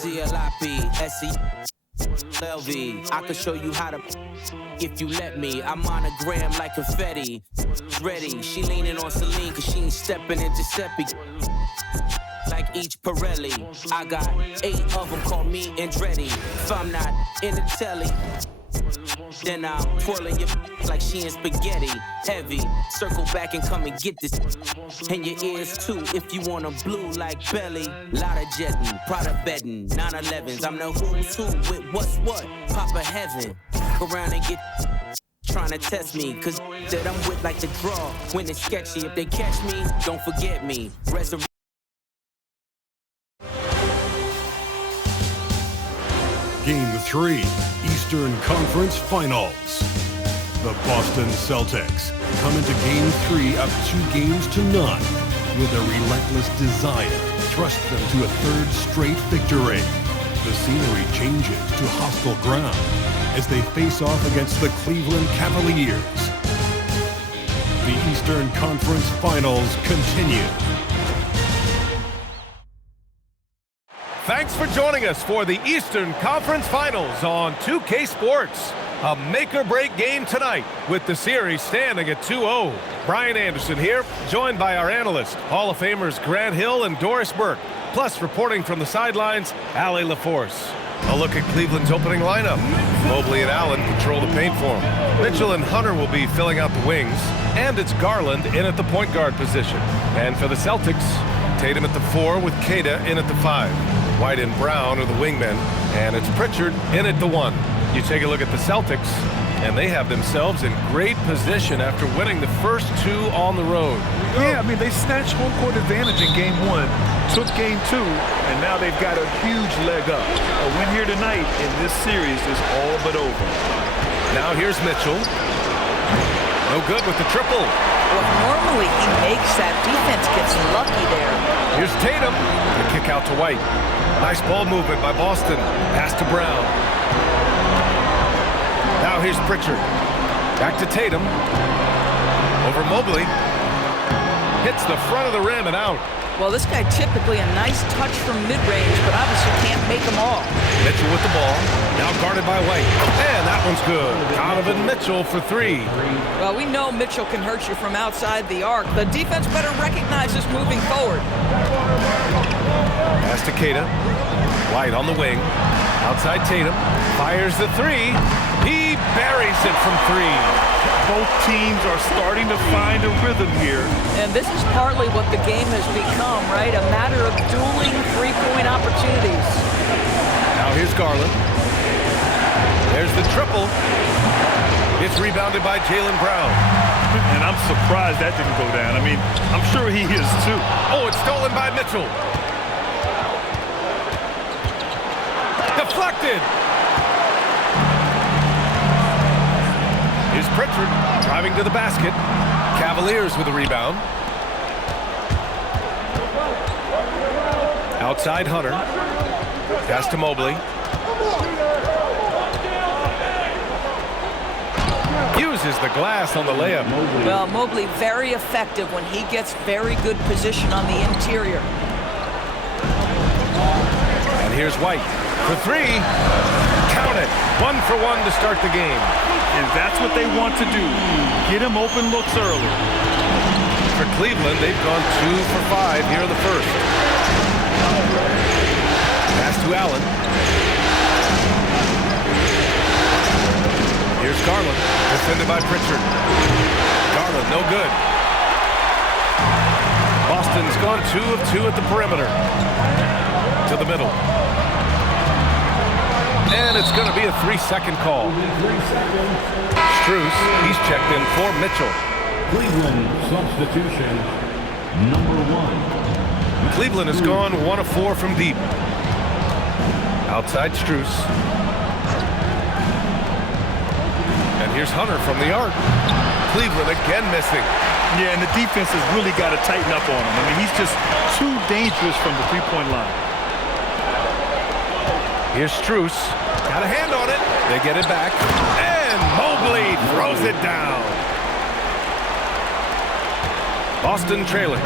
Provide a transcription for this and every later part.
RTX4070SUPER. I can show you how to if you let me. I'm on a gram like confetti. Ready, she leaning on Celine cause she ain't stepping in Giuseppe. Like each Pirelli, I got 8 of them, call me Andretti. If I'm not in the telly, then I'm twirling your like she in spaghetti. Heavy, circle back and come and get this. And your ears too, if you want 'em blue like belly. Lot of jetting, Prada bedding, 911s. I'm the who's who with what's what. Papa heaven, go around and get trying to test me, cause that I'm with like the draw. When it's sketchy, if they catch me, don't forget me. Game 3, Eastern Conference Finals. The Boston Celtics come into Game 3 up 2-0 with a relentless desire thrust them to a third straight victory. The scenery changes to hostile ground as they face off against the Cleveland Cavaliers. The Eastern Conference Finals continue. Thanks for joining us for the Eastern Conference Finals on 2K Sports. A make-or-break game tonight with the series standing at 2-0. Brian Anderson here, joined by our analysts, Hall of Famers Grant Hill and Doris Burke. Plus, reporting from the sidelines, Allie LaForce. A look at Cleveland's opening lineup. Mobley and Allen control the paint for him. Mitchell and Hunter will be filling out the wings. And it's Garland in at the point guard position. And for the Celtics, Tatum at the 4 with Queta in at the 5. White and Brown are the wingmen, and it's Pritchard in at the 1. You take a look at the Celtics, and they have themselves in great position after winning the first 2 on the road. Yeah, I mean, they snatched home court advantage in Game 1, took Game 2, and now they've got a huge leg up. A win here tonight in this series is all but over. Now here's Mitchell. No good with the triple. Well, normally he makes that. Defense gets lucky there. Here's Tatum. The kick out to White. Nice ball movement by Boston. Pass to Brown. Now here's Pritchard. Back to Tatum. Over Mobley. Hits the front of the rim and out. Well, this guy typically a nice touch from mid-range, but obviously can't make them all. Mitchell with the ball. Now guarded by White. And that one's good. Donovan Mitchell for 3. Well, we know Mitchell can hurt you from outside the arc. The defense better recognize this moving forward. Pass to Queta. White on the wing. Outside Tatum. Fires the 3. He buries it from 3. Both teams are starting to find a rhythm here. And this is partly what the game has become, right? A matter of dueling three-point opportunities. Now here's Garland. There's the triple. It's rebounded by Jaylen Brown. And I'm surprised that didn't go down. I mean, I'm sure he is too. Oh, it's stolen by Mitchell. Deflected. Here's Pritchard driving to the basket. Cavaliers with a rebound. Outside Hunter. Pass to Mobley. Uses the glass on the layup. Well, Mobley very effective when he gets very good position on the interior. And here's White for 3. Count it. 1 for 1 to start the game. And that's what they want to do. Get him open looks early. For Cleveland, they've gone 2 for 5 here in the first. Pass to Allen. Here's Garland, defended by Pritchard. Garland, no good. Boston's gone 2 of 2 at the perimeter. To the middle. And it's going to be a 3-second call. Strus, he's checked in for Mitchell. Cleveland substitution number 1. Cleveland has gone 1 of 4 from deep. Outside Strus. And here's Hunter from the arc. Cleveland again missing. Yeah, and the defense has really got to tighten up on him. I mean, he's just too dangerous from the three-point line. Here's Strus. Got a hand on it. They get it back. And Mobley throws it down. Boston trailing.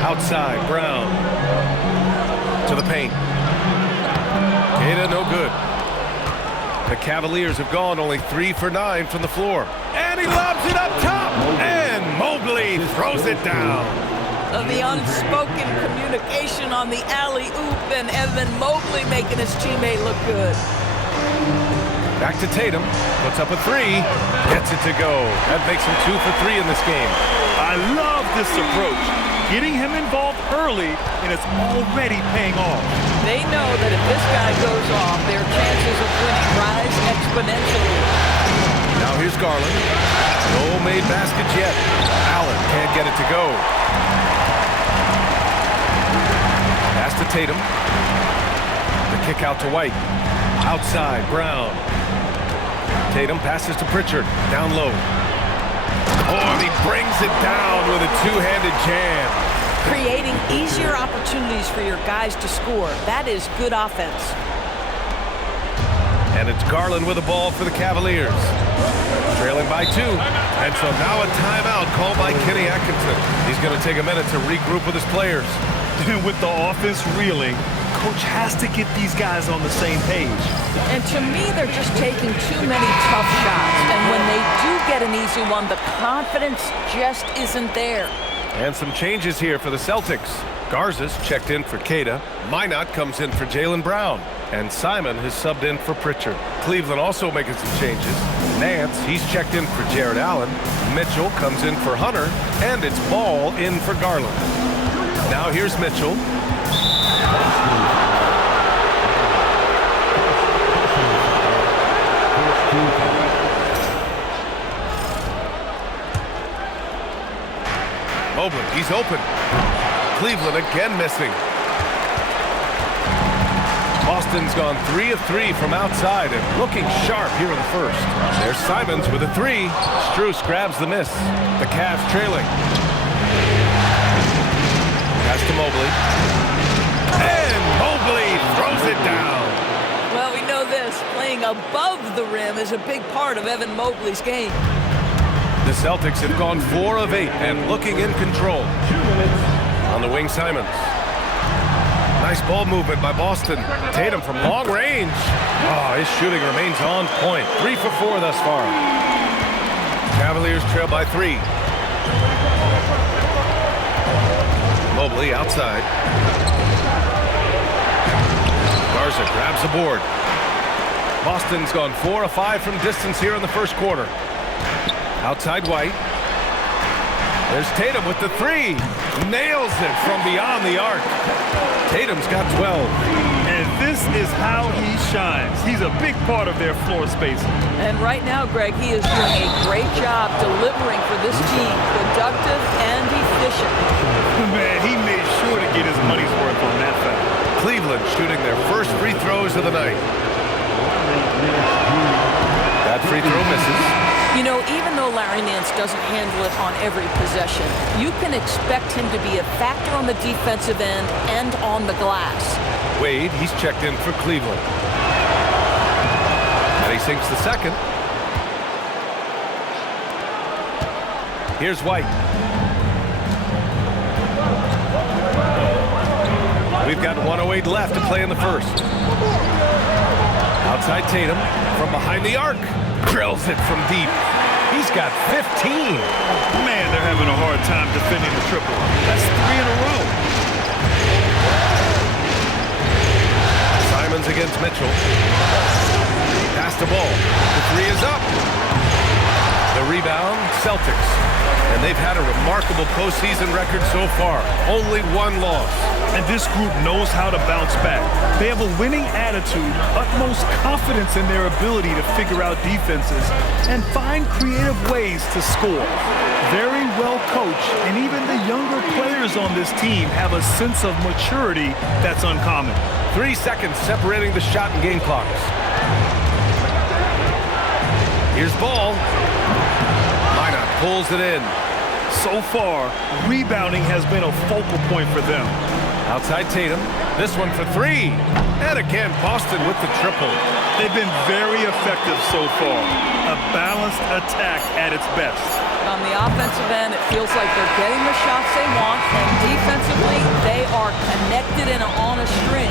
Outside, Brown. To the paint. Queta, no good. The Cavaliers have gone only 3 for 9 from the floor. And he lobs it up top. And Mobley throws it down. The unspoken communication on the alley-oop, and Evan Mobley making his teammate look good. Back to Tatum. Puts up a 3. Gets it to go. That makes him 2 for 3 in this game. I love this approach. Getting him involved early, and it's already paying off. They know that if this guy goes off, their chances of winning rise exponentially. Now here's Garland. No made baskets yet. Allen can't get it to go. Pass to Tatum. The kick out to White. Outside, Brown. Tatum passes to Pritchard. Down low. Oh, and he brings it down with a two-handed jam. Creating easier opportunities for your guys to score. That is good offense. And it's Garland with the ball for the Cavaliers. Trailing by 2. And so now a timeout called by Kenny Atkinson. He's going to take a minute to regroup with his players. With the offense reeling, coach has to get these guys on the same page. And to me, they're just taking too many tough shots. And when they do get an easy one, the confidence just isn't there. And some changes here for the Celtics. Garza's checked in for Queta. Minot comes in for Jaylen Brown. And Simon has subbed in for Pritchard. Cleveland also making some changes. Nance, he's checked in for Jared Allen. Mitchell comes in for Hunter. And it's Ball in for Garland. Now here's Mitchell. Mobley, he's open. Cleveland again missing. Boston's gone 3 of 3 from outside and looking sharp here in the first. There's Simons with a 3. Strus grabs the miss. The Cavs trailing. Pass to Mobley. And Mobley throws it down. Well, we know this. Playing above the rim is a big part of Evan Mobley's game. The Celtics have gone 4 of 8 and looking in control. On the wing, Simons. Nice ball movement by Boston. Tatum from long range. Oh, his shooting remains on point. 3 for 4 thus far. Cavaliers trail by 3. Mobley outside. Garza grabs the board. Boston's gone 4 of 5 from distance here in the first quarter. Outside White. There's Tatum with the 3. Nails it from beyond the arc. Tatum's got 12. And this is how he shines. He's a big part of their floor spacing. And right now, Greg, he is doing a great job delivering for this team. Productive and efficient. Man, he made sure to get his money's worth on that foul. Cleveland shooting their first free throws of the night. That free throw misses. You know, even though Larry Nance doesn't handle it on every possession, you can expect him to be a factor on the defensive end and on the glass. Wade, he's checked in for Cleveland. And he sinks the second. Here's White. We've got 1:08 left to play in the first. Outside Tatum from behind the arc. Drills it from deep. He's got 15. Man, they're having a hard time defending the triple. That's 3 in a row. Simons against Mitchell. Pass the ball. The 3 is up. The rebound, Celtics. And they've had a remarkable postseason record so far. Only 1 loss. And this group knows how to bounce back. They have a winning attitude, utmost confidence in their ability to figure out defenses, and find creative ways to score. Very well coached, and even the younger players on this team have a sense of maturity that's uncommon. 3 seconds separating the shot and game clocks. Here's Ball. Minot pulls it in. So far, rebounding has been a focal point for them. Outside Tatum. This one for 3. And again, Boston with the triple. They've been very effective so far. A balanced attack at its best. On the offensive end, it feels like they're getting the shots they want, and defensively, they are connected and on a string.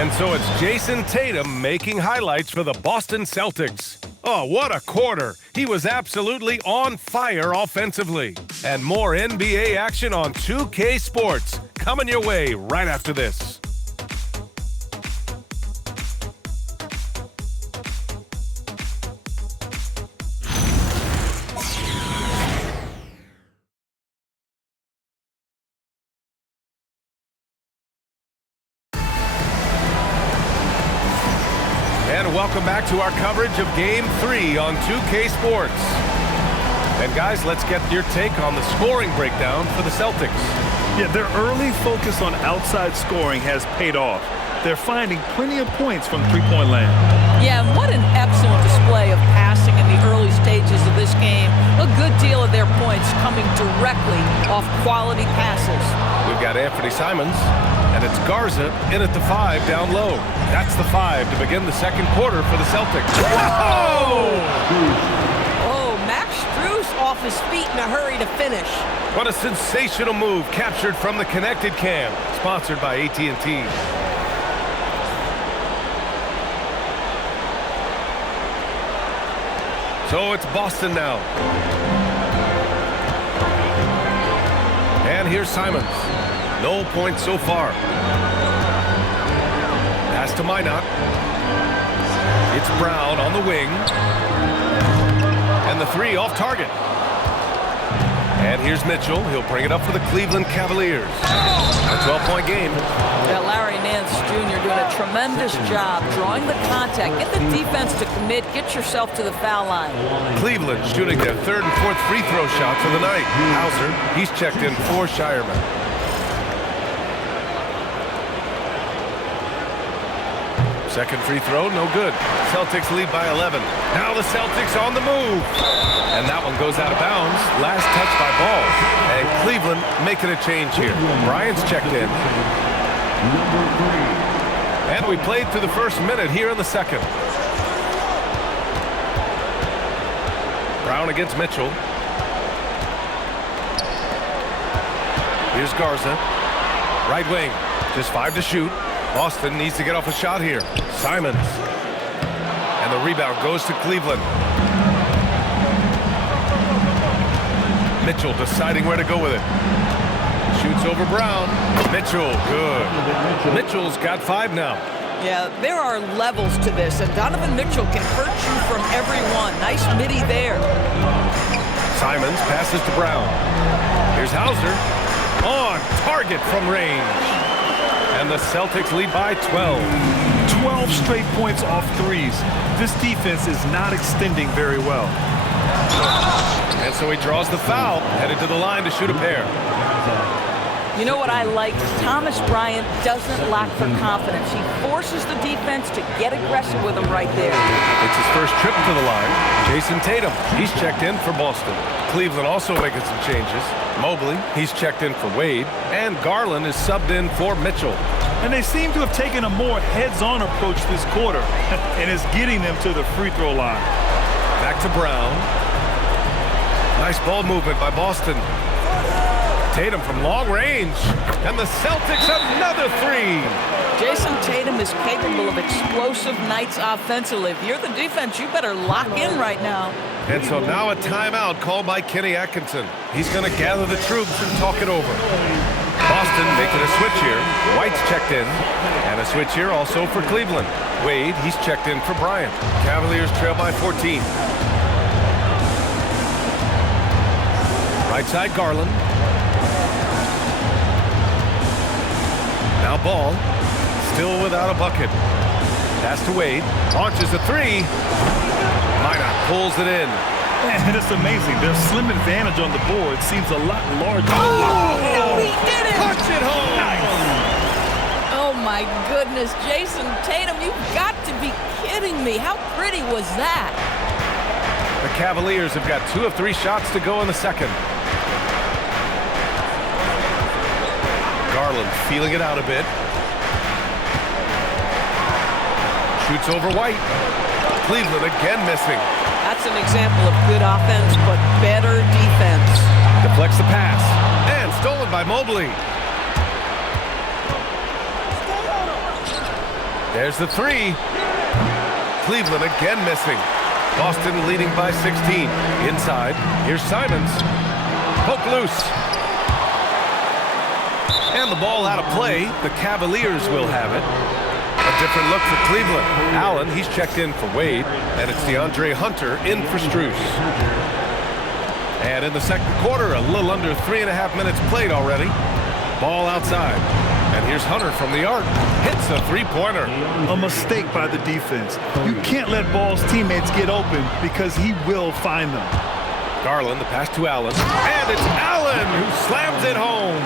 And so it's Jason Tatum making highlights for the Boston Celtics. Oh, what a quarter. He was absolutely on fire offensively. And more NBA action on 2K Sports coming your way right after this. And welcome back to our coverage of Game 3 on 2K Sports. And guys, let's get your take on the scoring breakdown for the Celtics. Yeah, their early focus on outside scoring has paid off. They're finding plenty of points from three-point land. Yeah, and what an excellent display of passing in the early stages of this game. A good deal of their points coming directly off quality passes. We've got Anthony Simons, and it's Garza in at the 5 down low. That's the 5 to begin the second quarter for the Celtics. Whoa! Oh, Max Strus off his feet in a hurry to finish. What a sensational move captured from the connected cam, sponsored by AT&T. So it's Boston now. And here's Simons. No points so far. Pass to Minot. It's Brown on the wing. And the 3 off target. And here's Mitchell. He'll bring it up for the Cleveland Cavaliers. A 12-point game. Yeah, Larry Nance Jr. doing a tremendous job drawing the contact. Get the defense to commit. Get yourself to the foul line. Cleveland shooting their 3rd and 4th free throw shots of the night. Hauser, he's checked in for Shireman. Second free throw, no good. Celtics lead by 11. Now the Celtics on the move. And that one goes out of bounds. Last touch by Ball. And Cleveland making a change here. Bryant's checked in. And we played through the first minute here in the second. Brown against Mitchell. Here's Garza. Right wing. Just 5 to shoot. Boston needs to get off a shot here. Simons. And the rebound goes to Cleveland. Mitchell deciding where to go with it. Shoots over Brown. Mitchell, good. Mitchell's got 5 now. Yeah, there are levels to this, and Donovan Mitchell can hurt you from every one. Nice midi there. Simons passes to Brown. Here's Hauser. On target from range. And the Celtics lead by 12. 12 straight points off threes. This defense is not extending very well. And so he draws the foul, headed to the line to shoot a pair. You know what I like? Thomas Bryant doesn't lack for confidence. He forces the defense to get aggressive with him right there. It's his first trip to the line. Jason Tatum, he's checked in for Boston. Cleveland also making some changes. Mobley, he's checked in for Wade. And Garland is subbed in for Mitchell. And they seem to have taken a more heads-on approach this quarter, and it's getting them to the free throw line. Back to Brown. Nice ball movement by Boston. Tatum from long range. And the Celtics another 3. Jason Tatum is capable of explosive nights offensively. If you're the defense, you better lock in right now. And so now a timeout called by Kenny Atkinson. He's going to gather the troops and talk it over. Boston making a switch here. White's checked in. And a switch here also for Cleveland. Wade, he's checked in for Bryant. Cavaliers trail by 14. Right side, Garland. Now Ball, still without a bucket. Pass to Wade, launches a 3. Minot pulls it in. And it's amazing. Their slim advantage on the board seems a lot larger. Oh, no, he did it! Punch it home! Nice. Oh, my goodness. Jason Tatum, you've got to be kidding me. How pretty was that? The Cavaliers have got 2 of 3 shots to go in the second. Garland feeling it out a bit. Shoots over White. Cleveland again missing. That's an example of good offense, but better defense. Deflects the pass. And stolen by Mobley. There's the three. Cleveland again missing. Boston leading by 16. Inside, here's Simons. Poke loose. And the ball out of play. The Cavaliers will have it. A different look for Cleveland. Allen, he's checked in for Wade. And it's DeAndre Hunter in for Strus. And in the second quarter, a little under 3.5 minutes played already. Ball outside. And here's Hunter from the arc. Hits a three-pointer. A mistake by the defense. You can't let Ball's teammates get open because he will find them. Garland, the pass to Allen. And it's Allen who slams it home.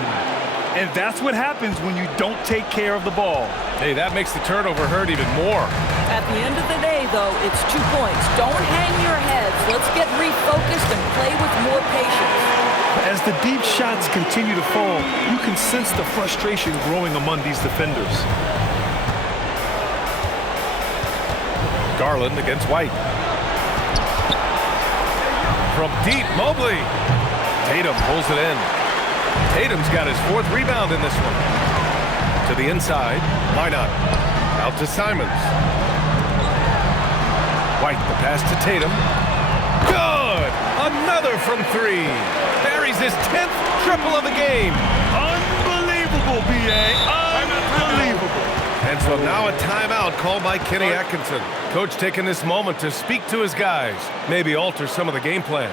And that's what happens when you don't take care of the ball. Hey, that makes the turnover hurt even more. At the end of the day, though, it's 2 points. Don't hang your heads. Let's get refocused and play with more patience. As the deep shots continue to fall, you can sense the frustration growing among these defenders. Garland against White. From deep, Mobley. Tatum pulls it in. Tatum's got his 4th rebound in this one. To the inside, Minot. Out to Simons. White, the pass to Tatum. Good! Another from 3. Buries his 10th triple of the game. Unbelievable, B.A. Unbelievable. And so now a timeout called by Kenny Atkinson. Coach taking this moment to speak to his guys. Maybe alter some of the game plan.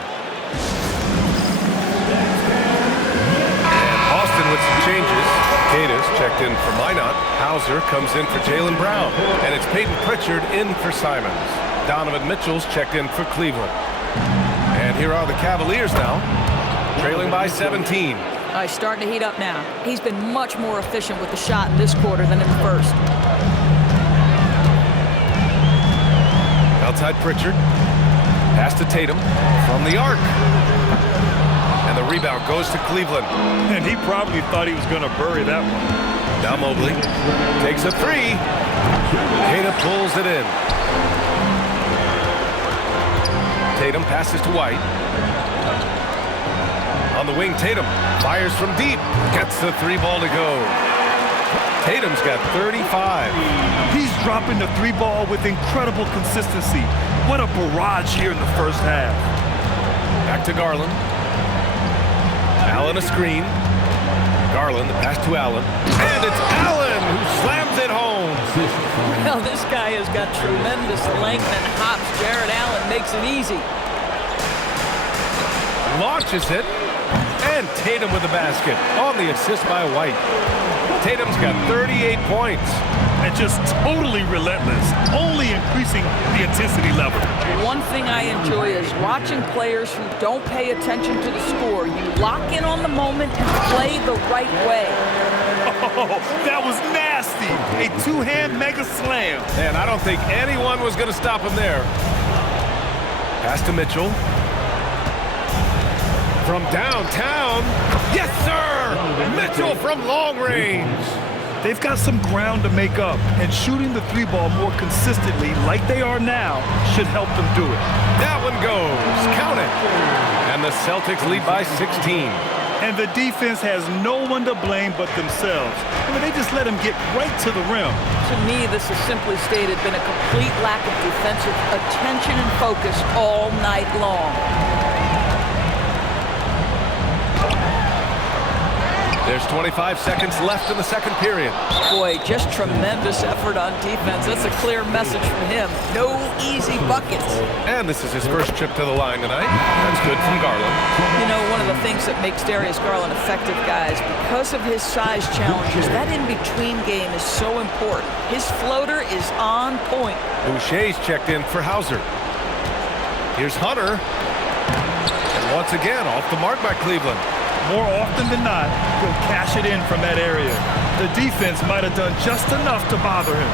And Boston with some changes. Cadis checked in for Minot. Hauser comes in for Jaylen Brown. And it's Peyton Pritchard in for Simons. Donovan Mitchell's checked in for Cleveland. And here are the Cavaliers now, trailing by 17. He's starting to heat up now. He's been much more efficient with the shot in this quarter than in the first. Outside Pritchard. Pass to Tatum from the arc. And the rebound goes to Cleveland. And he probably thought he was going to bury that one. Now Mobley takes a 3. Tatum pulls it in. Tatum passes to White. On the wing, Tatum fires from deep. Gets the 3 ball to go. Tatum's got 35. He's dropping the 3 ball with incredible consistency. What a barrage here in the first half. Back to Garland. Allen a screen. Garland, the pass to Allen. And it's Allen who slams it home. Well, this guy has got tremendous length and hops. Jared Allen makes it easy. Launches it. And Tatum with the basket on the assist by White. Tatum's got 38 points. And just totally relentless, only increasing the intensity level. One thing I enjoy is watching players who don't pay attention to the score. You lock in on the moment and play the right way. Oh, that was nasty. A 2-hand mega slam. And I don't think anyone was going to stop him there. Pass to Mitchell. From downtown. Yes, sir! Mitchell from long range. They've got some ground to make up, and shooting the 3 ball more consistently like they are now should help them do it. That one goes. Count it. And the Celtics lead by 16. And the defense has no one to blame but themselves. I mean, they just let them get right to the rim. To me, this has simply stated been a complete lack of defensive attention and focus all night long. There's 25 seconds left in the second period. Boy, just tremendous effort on defense. That's a clear message from him. No easy buckets. And this is his first trip to the line tonight. That's good from Garland. You know, one of the things that makes Darius Garland effective, guys, because of his size challenges, that in-between game is so important. His floater is on point. Boucher's checked in for Hauser. Here's Hunter. And once again, off the mark by Cleveland. More often than not, he'll cash it in from that area. The defense might have done just enough to bother him.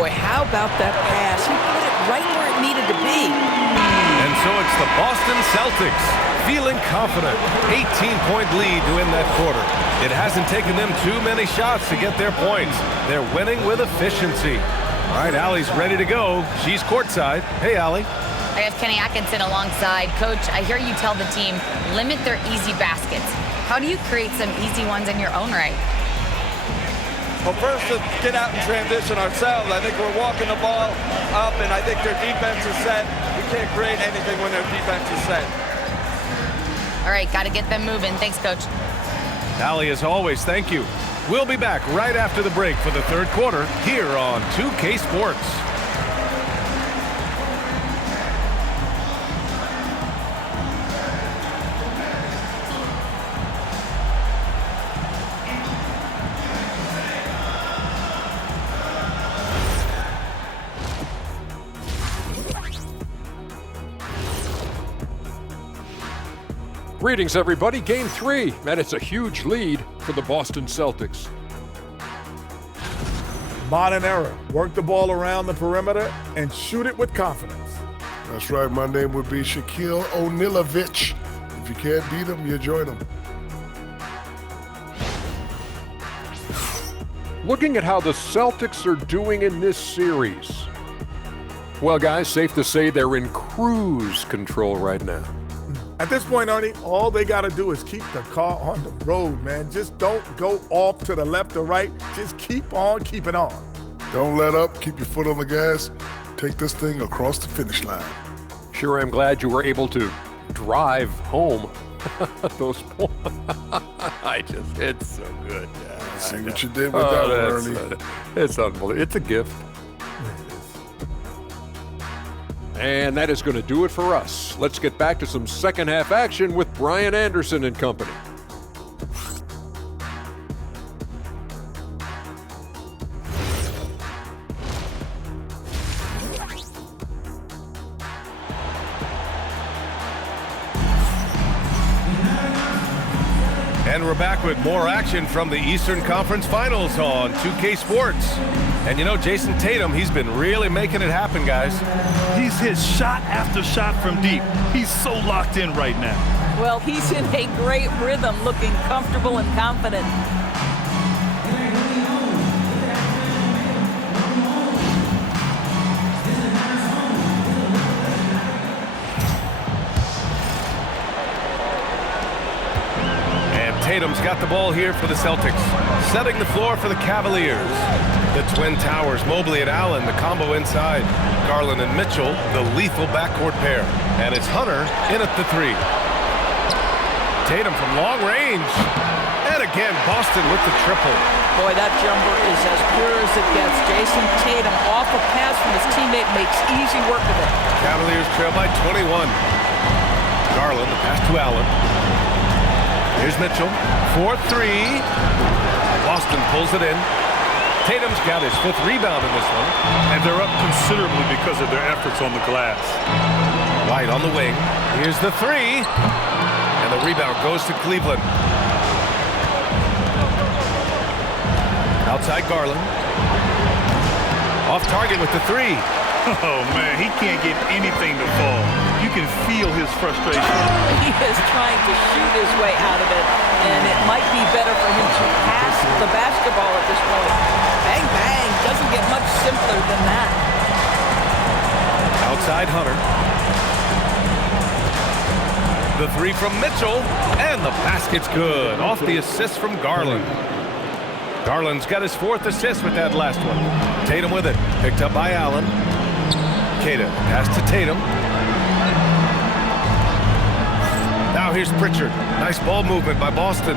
Boy, how about that pass? He put it right where it needed to be. And so it's the Boston Celtics, feeling confident. 18-point lead to win that quarter. It hasn't taken them too many shots to get their points. They're winning with efficiency. All right, Allie's ready to go. She's courtside. Hey, Allie. I have Kenny Atkinson alongside. Coach, I hear you tell the team, limit their easy baskets. How do you create some easy ones in your own right? Well, first, to get out and transition ourselves. I think we're walking the ball up, and I think their defense is set. We can't create anything when their defense is set. All right, got to get them moving. Thanks, Coach. Allie, as always, thank you. We'll be back right after the break for the third quarter here on 2K Sports. Greetings, everybody. Game 3, and it's a huge lead for the Boston Celtics. Modern era. Work the ball around the perimeter and shoot it with confidence. That's right. My name would be Shaquille O'Nealovich. If you can't beat him, you join him. Looking at how the Celtics are doing in this series. Well, guys, safe to say they're in cruise control right now. At this point, Ernie, all they got to do is keep the car on the road, man. Just don't go off to the left or right. Just keep on keeping on. Don't let up. Keep your foot on the gas. Take this thing across the finish line. Sure, I'm glad you were able to drive home those points. It's so good. Yeah, see what you did with that one, Ernie. It's unbelievable. It's a gift. And that is going to do it for us. Let's get back to some second half action with Brian Anderson and company. And we're back with more action from the Eastern Conference Finals on 2K Sports. And you know, Jason Tatum, he's been really making it happen, guys. He's hit shot after shot from deep. He's so locked in right now. Well, he's in a great rhythm, looking comfortable and confident. Tatum's got the ball here for the Celtics, setting the floor for the Cavaliers. The Twin Towers, Mobley and Allen, the combo inside. Garland and Mitchell, the lethal backcourt pair. And it's Hunter in at the three. Tatum from long range. And again, Boston with the triple. Boy, that jumper is as pure as it gets. Jason Tatum off a pass from his teammate makes easy work of it. Cavaliers trail by 21. Garland, the pass to Allen. Here's Mitchell, 4-3. Boston pulls it in. Tatum's got his 5th rebound in this one. And they're up considerably because of their efforts on the glass. White on the wing. Here's the 3. And the rebound goes to Cleveland. Outside Garland. Off target with the 3. Oh, man, he can't get anything to fall. You can feel his frustration. He is trying to shoot his way out of it, and it might be better for him to pass the basketball at this point. Bang, bang. Doesn't get much simpler than that. Outside Hunter. The 3 from Mitchell, and the basket's good. Off the assist from Garland. Garland's got his 4th assist with that last one. Tatum with it. Picked up by Allen. Kata, pass to Tatum. Now here's Pritchard. Nice ball movement by Boston.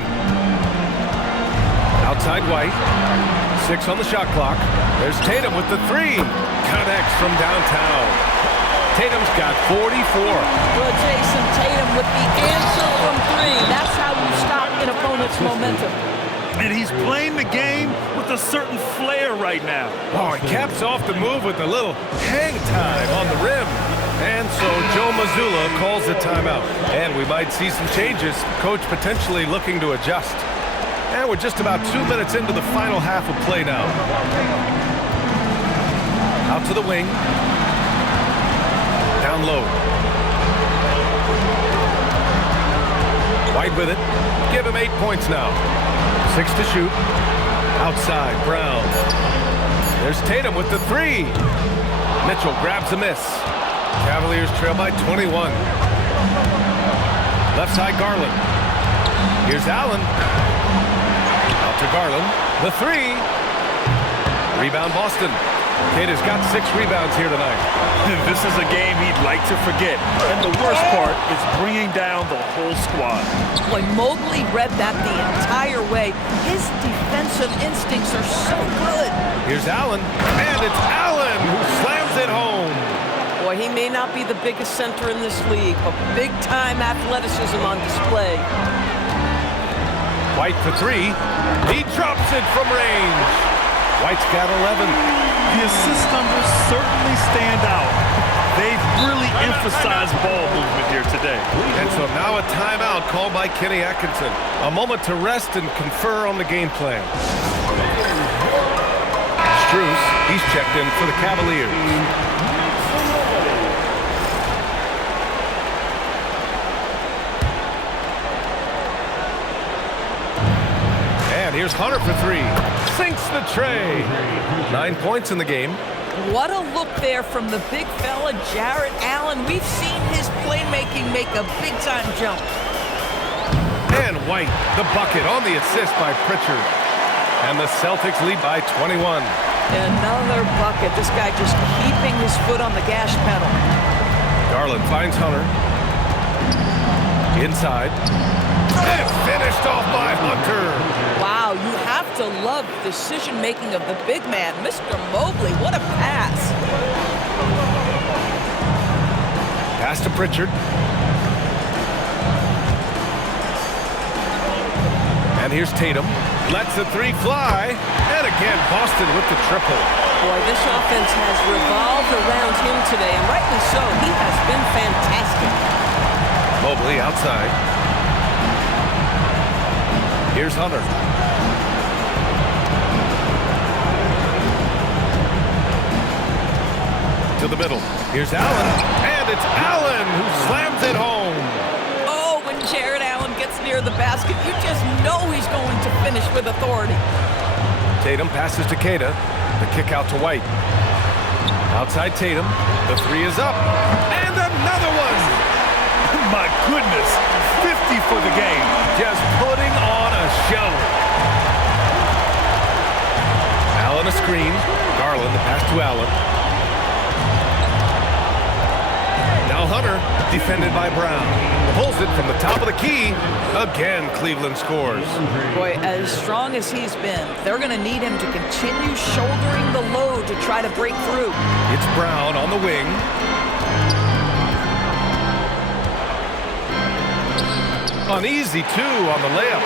Outside White. 6 on the shot clock. There's Tatum with the 3. Connects from downtown. Tatum's got 44. Well, Jason Tatum with the answer from 3. That's how you stop an opponent's momentum. And he's playing the game with a certain flair right now. Oh, he caps off the move with a little hang time on the rim. And so Joe Mazzulla calls the timeout. And we might see some changes. Coach potentially looking to adjust. And we're just about 2 minutes into the final half of play now. Out to the wing. Down low. White with it. Give him 8 points now. 6 to shoot. Outside, Brown. There's Tatum with the 3. Mitchell grabs a miss. Cavaliers trail by 21. Left side, Garland. Here's Allen. Out to Garland. The 3. Rebound Boston. Kata's got 6 rebounds here tonight. This is a game he'd like to forget. And the worst part is bringing down the whole squad. Boy, Mobley read that the entire way. His defensive instincts are so good. Here's Allen, and it's Allen who slams it home. Boy, he may not be the biggest center in this league, but big-time athleticism on display. White for 3. He drops it from range. White's got 11. The assist numbers certainly stand out. They've really emphasized ball movement here today. And so now a timeout called by Kenny Atkinson. A moment to rest and confer on the game plan. Strus, he's checked in for the Cavaliers. And here's Hunter for 3. Sinks the tray. 9 points in the game. What a look there from the big fella, Jarrett Allen. We've seen his playmaking make a big-time jump. And White, the bucket on the assist by Pritchard. And the Celtics lead by 21. Another bucket. This guy just keeping his foot on the gas pedal. Garland finds Hunter. Inside. And finished off by Hunter. Wow, you have to love the decision-making of the big man. Mr. Mobley, what a pass. Pass to Pritchard. And here's Tatum. Lets the 3 fly. And again, Boston with the triple. Boy, this offense has revolved around him today, and rightly so. He has been fantastic. Mobley outside. Here's Hunter. To the middle. Here's Allen. And it's Allen who slams it home. Oh, when Jarrett Allen gets near the basket, you just know he's going to finish with authority. Tatum passes to Kata. The kick out to White. Outside Tatum. The 3 is up. And another one. My goodness. 50 for the game. Just putting on a show. Allen a screen. Garland the pass to Allen. Now Hunter, defended by Brown. Pulls it from the top of the key. Again, Cleveland scores. Boy, as strong as he's been, they're going to need him to continue shouldering the load to try to break through. It's Brown on the wing. Uneasy 2 on the layup.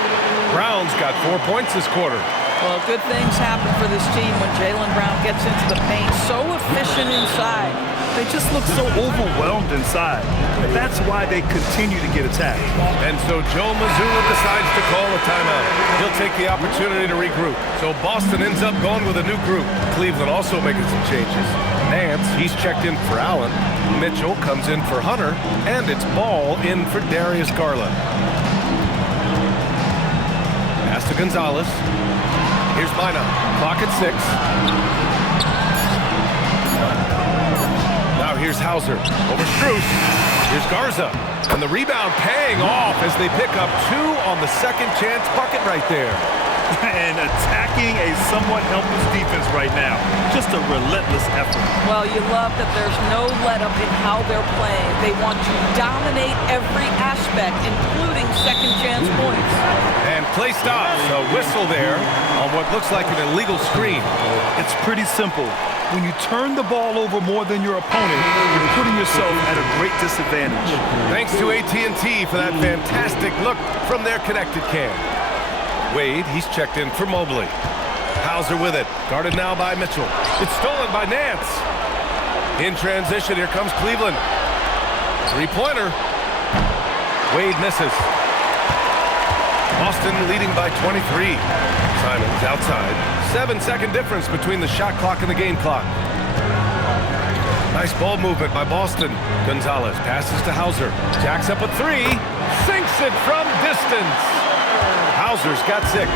Brown's got 4 points this quarter. Well, good things happen for this team when Jaylen Brown gets into the paint. So efficient inside. They just look so overwhelmed inside. And that's why they continue to get attacked. And so Joe Mazzulla decides to call a timeout. He'll take the opportunity to regroup. So Boston ends up going with a new group. Cleveland also making some changes. Nance, he's checked in for Allen. Mitchell comes in for Hunter. And it's Ball in for Darius Garland. Pass to Gonzalez. Here's Minot. Clock at 6. Now here's Hauser. Over Strus. Here's Garza. And the rebound paying off as they pick up 2 on the second chance bucket right there. And attacking a somewhat helpless defense right now. Just a relentless effort. Well, you love that there's no let-up in how they're playing. They want to dominate every aspect, including second chance points. And play stops. A whistle there on what looks like an illegal screen. It's pretty simple. When you turn the ball over more than your opponent, you're putting yourself at a great disadvantage. Thanks to AT&T for that fantastic look from their connected cam. Wade, he's checked in for Mobley. Hauser with it. Guarded now by Mitchell. It's stolen by Nance. In transition, here comes Cleveland. 3-pointer. Wade misses. Boston leading by 23. Simons outside. 7-second difference between the shot clock and the game clock. Nice ball movement by Boston. Gonzalez passes to Hauser. Jacks up a 3. Sinks it from distance. Hauser's got 6.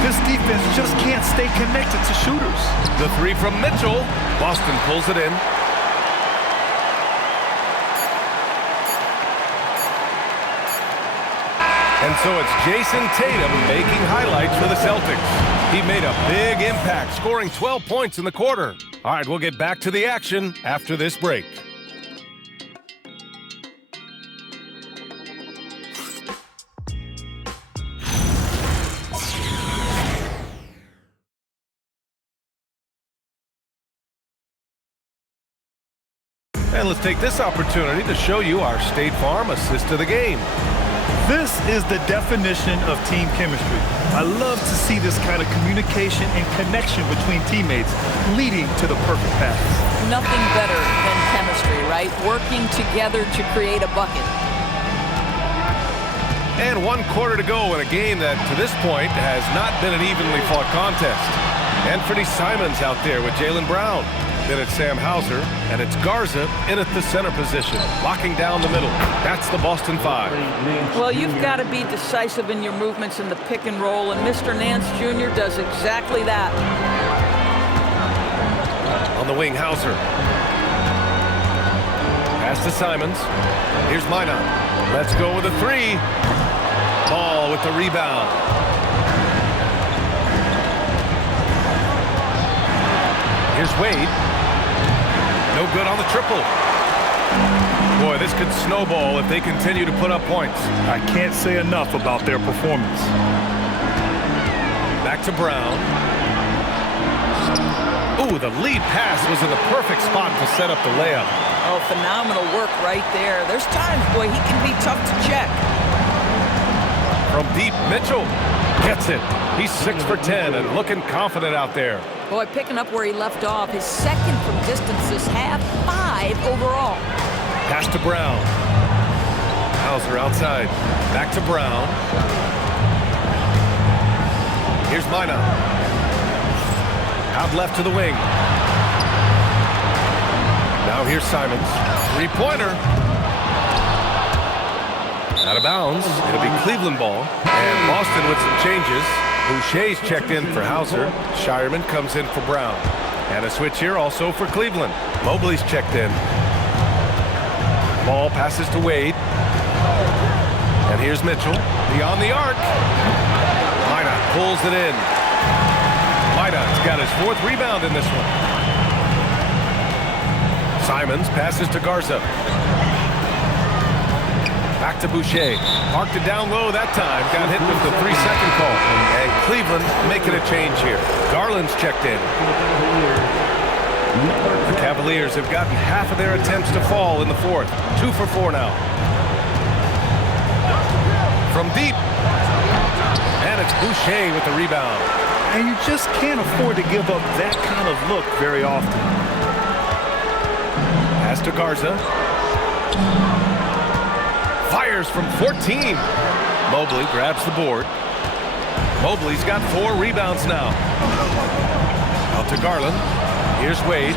This defense just can't stay connected to shooters. The 3 from Mitchell. Boston pulls it in. And so it's Jason Tatum making highlights for the Celtics. He made a big impact, scoring 12 points in the quarter. All right, we'll get back to the action after this break. And let's take this opportunity to show you our State Farm assist of the game. This is the definition of team chemistry. I love to see this kind of communication and connection between teammates leading to the perfect pass. Nothing better than chemistry, right? Working together to create a bucket. And 1 quarter to go in a game that, to this point, has not been an evenly fought contest. Anthony Simons out there with Jaylen Brown. Then it's Sam Hauser, and it's Garza in at the center position, locking down the middle. That's the Boston 5. Well, you've got to be decisive in your movements in the pick and roll, and Mr. Nance Jr. does exactly that. On the wing, Hauser. Pass to Simons. Here's Minot. Let's go with a 3. Ball with the rebound. Here's Wade. No good on the triple. Boy, this could snowball if they continue to put up points. I can't say enough about their performance. Back to Brown. Ooh, the lead pass was in the perfect spot to set up the layup. Oh, phenomenal work right there. There's times, boy, he can be tough to check. From deep, Mitchell gets it. He's 6 for 10 and looking confident out there. Boy, picking up where he left off. His second from distance this half, 5 overall. Pass to Brown. Hauser outside. Back to Brown. Here's Minot. Out left to the wing. Now here's Simons. 3-pointer. Out of bounds. It'll be Cleveland ball. And Boston with some changes. Boucher's checked in for Hauser. Shireman comes in for Brown. And a switch here also for Cleveland. Mobley's checked in. Ball passes to Wade. And here's Mitchell. Beyond the arc. Minot pulls it in. Minot's got his 4th rebound in this one. Simons passes to Garza. Back to Boucher. Parked it down low that time. Got hit with the 3-second call. And Cleveland making a change here. Garland's checked in. The Cavaliers have gotten half of their attempts to fall in the 4th. 2 for 4 now. From deep. And it's Boucher with the rebound. And you just can't afford to give up that kind of look very often. Pass to Garza. Fires from 14. Mobley grabs the board. Mobley's got 4 rebounds now. Out to Garland. Here's Wade.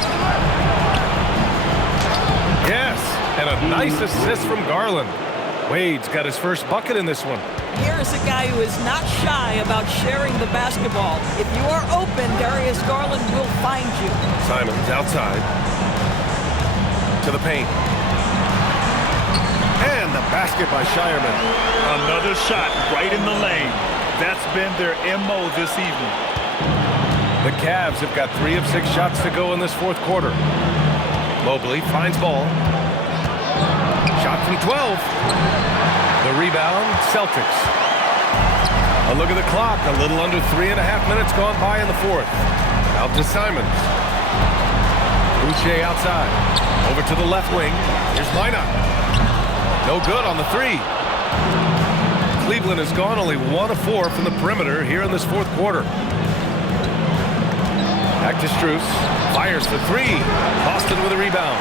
Yes, and a nice assist from Garland. Wade's got his first bucket in this one. Here is a guy who is not shy about sharing the basketball. If you are open, Darius Garland will find you. Simons outside. To the paint. And the basket by Shireman. Another shot right in the lane. That's been their MO this evening. The Cavs have got 3 of 6 shots to go in this 4th quarter. Mobley finds ball. Shot from 12. The rebound, Celtics. A look at the clock. A little under 3.5 minutes gone by in the 4th. Out to Simons. Boucher outside. Over to the left wing. Here's Minot. No good on the 3. Cleveland has gone only 1 of 4 from the perimeter here in this 4th quarter. Back to Strus. Fires for 3. Boston with a rebound.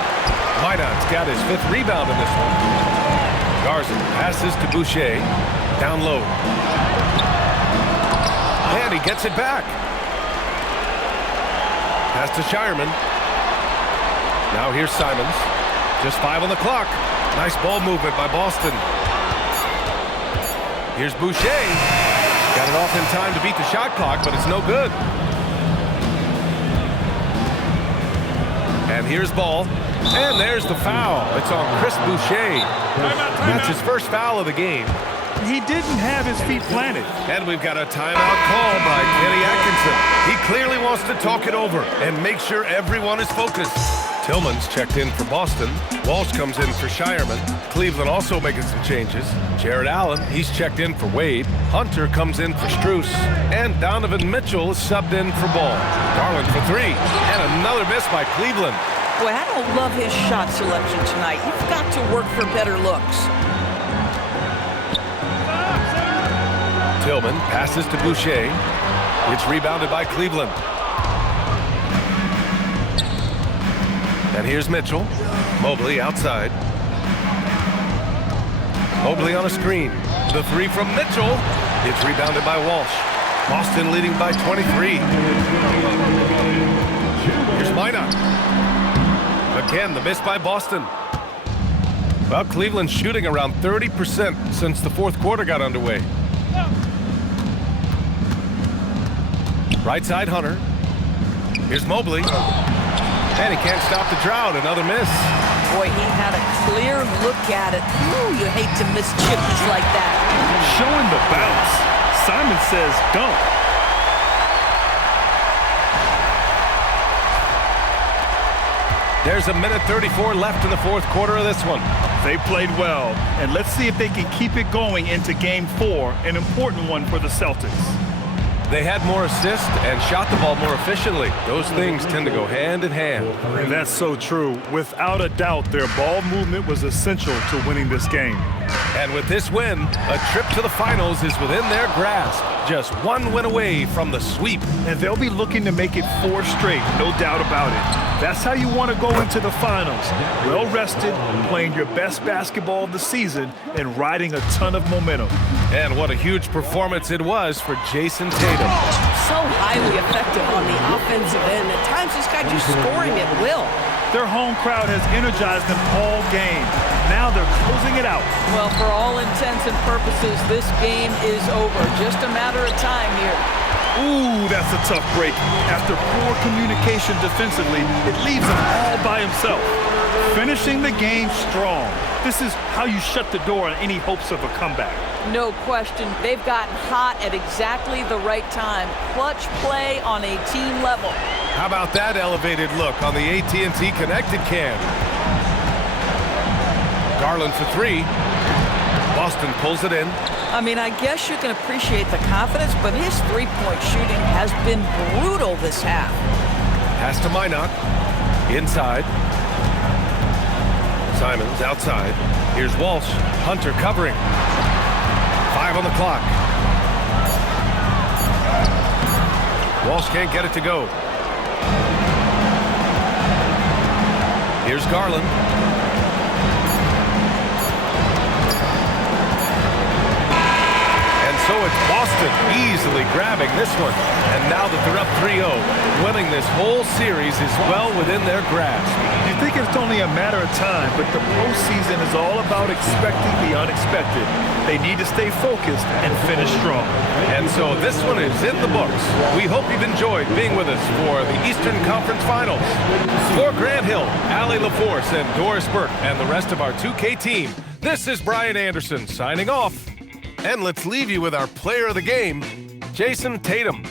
Minot's got his 5th rebound in this one. Garza passes to Boucher. Down low. And he gets it back. Pass to Shireman. Now here's Simons. Just 5 on the clock. Nice ball movement by Boston. Here's Boucher. Got it off in time to beat the shot clock, but it's no good. And here's Ball. And there's the foul. It's on Chris Boucher. That's his first foul of the game. He didn't have his feet planted. And we've got a timeout call by Kenny Atkinson. He clearly wants to talk it over and make sure everyone is focused. Tillman's checked in for Boston. Walsh comes in for Shireman. Cleveland also making some changes. Jared Allen, he's checked in for Wade. Hunter comes in for Strus. And Donovan Mitchell is subbed in for Ball. Garland for 3. And another miss by Cleveland. Boy, I don't love his shot selection tonight. You've got to work for better looks. Tillman passes to Boucher. It's rebounded by Cleveland. And here's Mitchell. Mobley outside. Mobley on a screen. The 3 from Mitchell. It's rebounded by Walsh. Boston leading by 23. Here's Minot. Again, the miss by Boston. Well, Cleveland's shooting around 30% since the fourth quarter got underway. Right side, Hunter. Here's Mobley. And he can't stop the drought. Another miss. Boy, he had a clear look at it. Ooh, you hate to miss chips like that. Showing the bounce. Simon says dunk. There's a minute 34 left in the fourth quarter of this one. They played well, and let's see if they can keep it going into Game 4, an important one for the Celtics. They had more assists and shot the ball more efficiently. Those things tend to go hand in hand. And that's so true. Without a doubt, their ball movement was essential to winning this game. And with this win, a trip to the finals is within their grasp. Just one win away from the sweep. And they'll be looking to make it 4 straight, no doubt about it. That's how you want to go into the finals. Well-rested, playing your best basketball of the season, and riding a ton of momentum. And what a huge performance it was for Jason Tatum. So highly effective on the offensive end. At times, this guy just scoring at will. Their home crowd has energized them all game. Now they're closing it out. Well, for all intents and purposes, this game is over. Just a matter of time here. Ooh, that's a tough break. After poor communication defensively, it leaves him all by himself. Finishing the game strong. This is how you shut the door on any hopes of a comeback. No question. They've gotten hot at exactly the right time. Clutch play on a team level. How about that elevated look on the AT&T Connected Cam? Garland for 3. Boston pulls it in. I mean, I guess you can appreciate the confidence, but his three-point shooting has been brutal this half. Pass to Minot. Inside. Simons outside. Here's Walsh. Hunter covering. 5 on the clock. Walsh can't get it to go. Here's Garland. And so it's Boston easily grabbing this one. And now that they're up 3-0, winning this whole series is well within their grasp. You think it's only a matter of time, but the postseason is all about expecting the unexpected. They need to stay focused and finish strong. And so this one is in the books. We hope you've enjoyed being with us for the Eastern Conference Finals. For Grant Hill, Allie LaForce, and Doris Burke, and the rest of our 2K team, this is Brian Anderson signing off. And let's leave you with our player of the game, Jason Tatum.